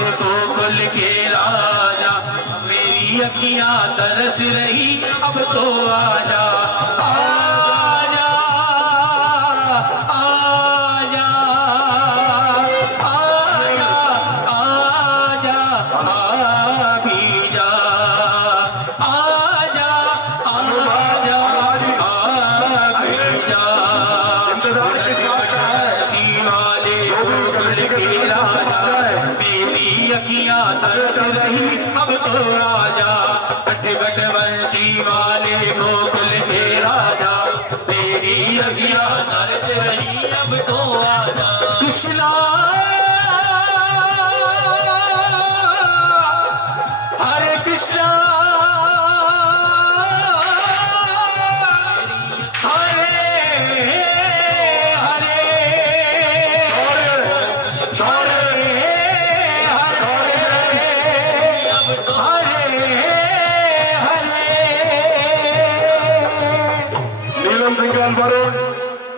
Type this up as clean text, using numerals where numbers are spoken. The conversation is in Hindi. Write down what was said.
गोकुल के राजा, मेरी अखियां तरस रही अब तो आजा, आजा, आजा, आजा, आजा, आ भी जा, आजा, आजा, आ भी जा। वाले गोकुल के राजा, मेरी अखियां तरस रही अब तो आजा, बट बट बंसी वाले गोकुल के राजा, मेरी अखियां तरस रही अब तो आजा। कृष्णा हरे कृष्णा नीलम सिंह वरुण